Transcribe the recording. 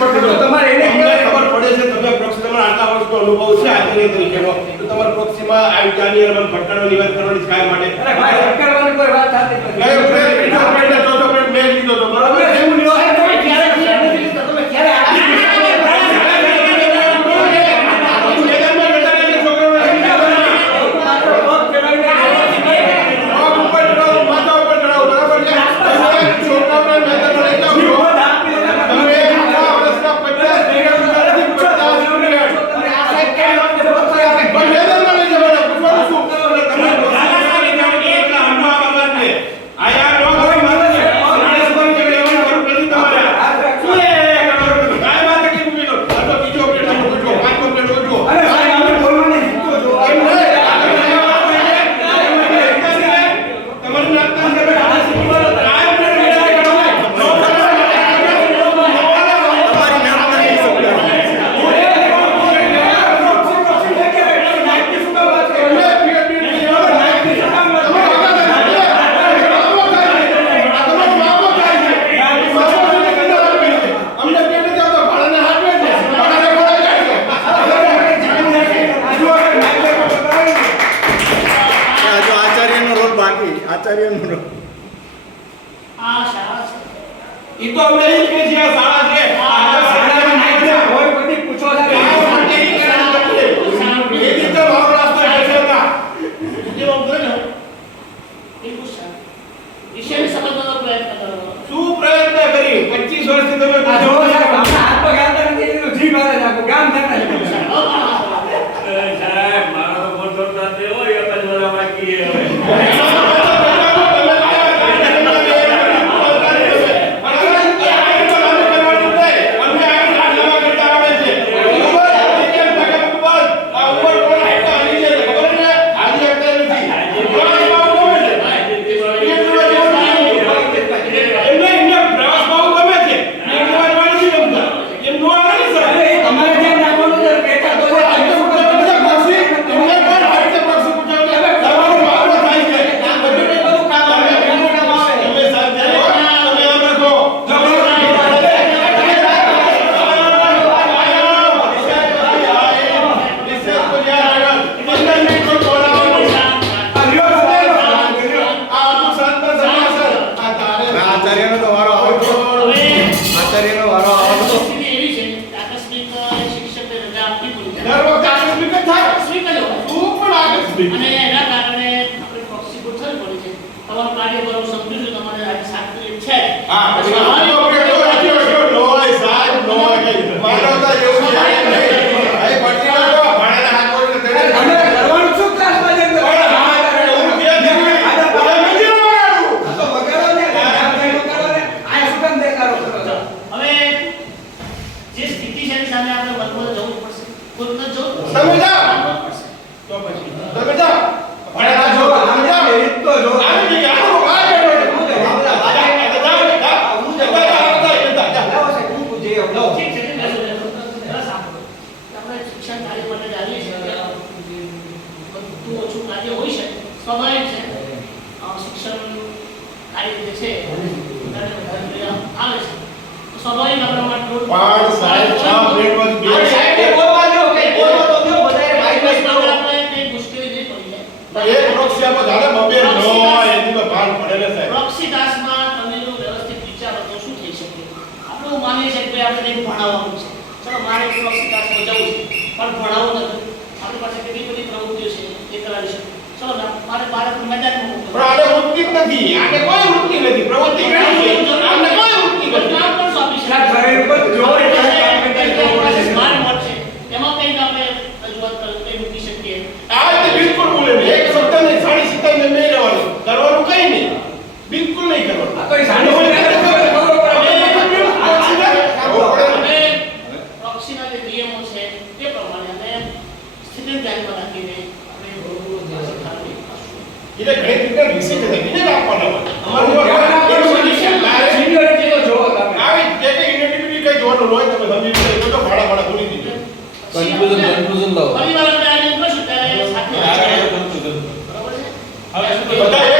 પડતી. તમારે એને ખબર પડે છે તમે પ્રોક્સી તમારા આટલા વર્ષનો અનુભવ છે આચાર્ય તરીકેનો તો તમારા પ્રોક્સીમાં આ વિચારની અને ઘટનાનો નિવારણ કરવાની કાય માટે અરે ભાઈ અટકાવવાની કોઈ વાત થતી નથી. મેં લીધો તો બરાબર એવું નિવારણ તમે ક્યારે નથી તો તમે ક્યારે અને એના કારણે આપણે પ્રોક્સી ગોઠવવી પડી છે. તમારું કાર્ય બરોબર સમજુ છું તમારે આજે 7 મિનિટ છે. હા પછી લોય સાહેબ લોય માનવતા જેવું છે નહીં ભાઈ પડતી લાગો ભાડાના હાથ કોઈને તેડે અમે કરવાનું શું ક્લાસમાં જઈને હું કે દીકરી આ મંદિર વગાડું તો વગાડો ને વગાડો ને આ શું કામ દેખાડો કરો છો? હવે જે સ્થિતિ છે એની સામે આપણે વલવલ જવું પડશે. ખુદ ન જવું તમે જાઓ પડશે. તો પછી તમે જાઓ ભાડાના જો તમે જાઓ રીત તો જો આવી ગઈ આનો આ બેઠો હું જાઓ ઠીક છે રસ આપો. આપણે શિક્ષણ કાર્ય માટે જાણીએ છીએ કે બધું ઓછું કાર્ય હોય છે સ્વાભાવિક છે. શિક્ષણ કાર્ય જે છે આવે છે તો સ્વાભાવિક આપણા માટે પણ સાહેબ 6 મિનિટમાં બે સાહેબ બોલવા દો કે બોલવા તો દો બધાએ માઈક માઈક કરો. આપણે કઈ મુશ્કેલી નહીં પડી જાય. એક પ્રોક્સી આપો દાદા બબે નો એની તો ભાન પડે ને સાહેબ પ્રોક્સી દાસમાં તમે જો વ્યવસ્થિત વિચારો તો શું થઈ શકે? આપણે માનીએ છીએ કે આપણે કંઈક ભણાવવાનું છે. ચલો મારે પ્રોક્સી દાસમાં જવું છે પણ ભણાવવું નથી. આપણી પાસે કેટલી બધી પ્રવૃત્તિઓ છે એ કરાવી શકીએ. ચલો મારે બાળકને મેદાનમાં મોકલો. પણ આને વૃત્તિ જ નથી આને કોઈ વૃત્તિ નથી પ્રવૃત્તિ કરી છે આને કોઈ વૃત્તિ નથી કામ પણ સોંપી આ શકીએ. શરીર પર જોર એટલે કામ કંઈક કરતા આપણી પાસે હોય સ્માર્ટ વોચ છે. એમાં કંઈક આપણે રજૂઆત કરી મૂકી શકીએ. આ તે બિલકુલ બોલે નહીં એક શબ્દ નહીં સાડી સીતા ને નહીં રહેવાનું કરવાનું કઈ નહીં બિલકુલ નહીં કરવાનું આ તો એ સાંડો હવે પ્રોક્સીના જે નિયમો છે તે પ્રમાણે અને સ્થિતિને ધ્યાનમાં રાખીને આપણે એટલે ગણિત વિજ્ઞાન વિષય છે બીજે આપવાના હોય અમારું સિનિયરિટી તો જોવો તમે. આવી જે કે ઇન્ડિવિડ્યુઅલી કઈ જોવાનું હોય તમે સમજી લો તો ભાડા ભૂલી દીધો કન્ક્લુઝન લાવો પરિવાર આપણે આયોજન કરશું ત્યારે સાથે બરોબર છે. બધા